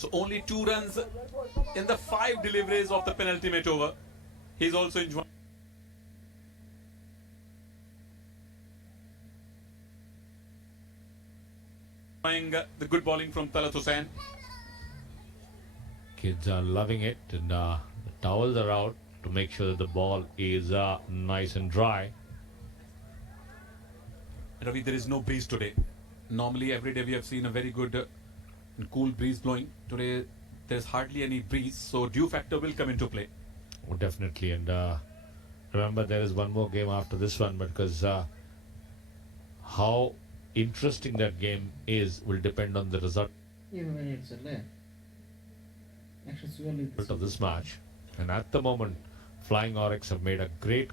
So only 2 runs in the 5 deliveries of the penultimate over. He's also enjoying the good bowling from Talat Hussain. Kids are loving it, and the towels are out to make sure that the ball is nice and dry. Ravi, there is no breeze today. Normally every day we have seen a very good and cool breeze blowing. Today there's hardly any breeze, so dew factor will come into play. Oh, definitely, and remember there is one more game after this one, because how interesting that game is will depend on the result of this match. And at the moment, Flying Oryx have made a great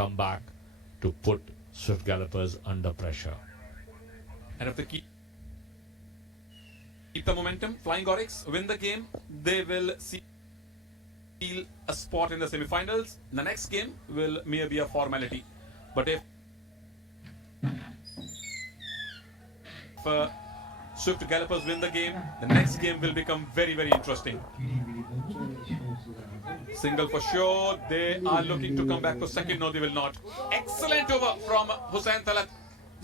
comeback to put Swift Gallopers under pressure. And if they keep the momentum, Flying Oryx win the game, they will seal a spot in the semi-finals. The next game will mere be a formality. But if Swift Gallopers win the game, the next game will become very, very interesting. Single for sure. They are looking to come back for second. No, they will not. Excellent over from Hussain Talat.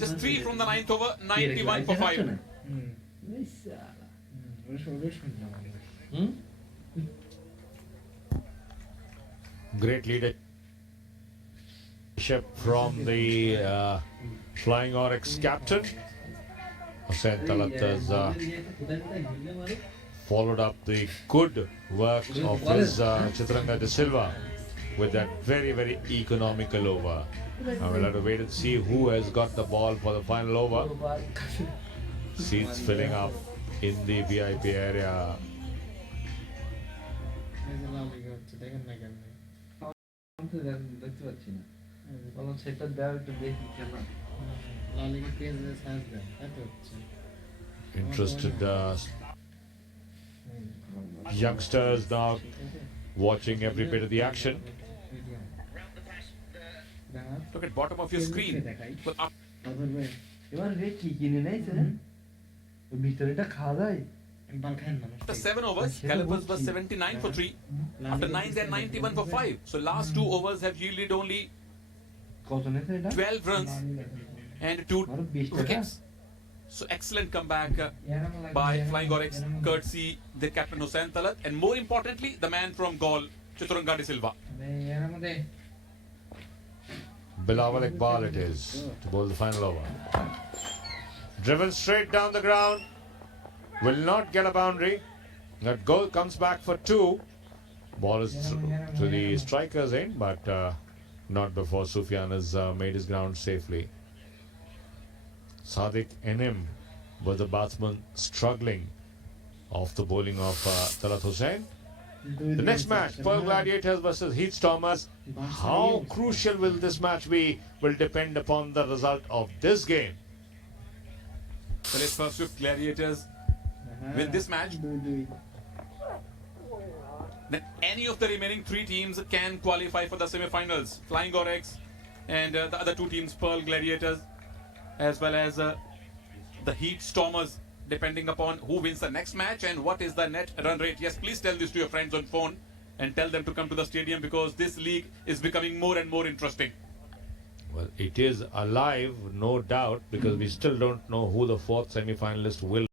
Just 3 from the 9th over. 91 for 5. Great leadership from the Flying Oryx captain. Hussain Talat has followed up the good work of his Chitranga de Silva with that very, very economical over. Now we'll have to wait and see who has got the ball for the final over. Seats filling up in the VIP area. দেখতে পাচ্ছি না বললাম সেটা দেওয়ার একটু দেখি খেলা La Liga পেজে সার্চ দেন এত হচ্ছে Interested youngsters now watching every bit of the action. Look at bottom of your screen. Well, up এবার রে কি কিনে নাইছে না ভিতরেটা খাওয়া যায় after 7 overs, Calipers was 79 for 3. After 9, they're 91 for 5. So last 2 overs have yielded only 12 runs and 2 wickets. So excellent comeback by Flying Oryx, courtesy the captain Hussain Talat, and more importantly, the man from Gaul, Chitranga de Silva. Bilawal Iqbal it is to bowl the final over. Driven straight down the ground. Will not get a boundary. That goal comes back for 2. Ball is to the striker's end, but not before Sufyan has made his ground safely. Sadiq Enim was the batsman struggling off the bowling of Talat Hussain. The next match, Pearl Gladiators versus Heat Stormers. How crucial will this match be will depend upon the result of this game. So let's first Swift Gladiators win this match. Then any of the remaining 3 teams can qualify for the semi-finals. Flying Oryx and the other 2 teams, Pearl Gladiators, as well as the Heat Stormers, depending upon who wins the next match and what is the net run rate. Yes, please tell this to your friends on phone and tell them to come to the stadium because this league is becoming more and more interesting. Well, it is alive, no doubt, because we still don't know who the 4th semi-finalist will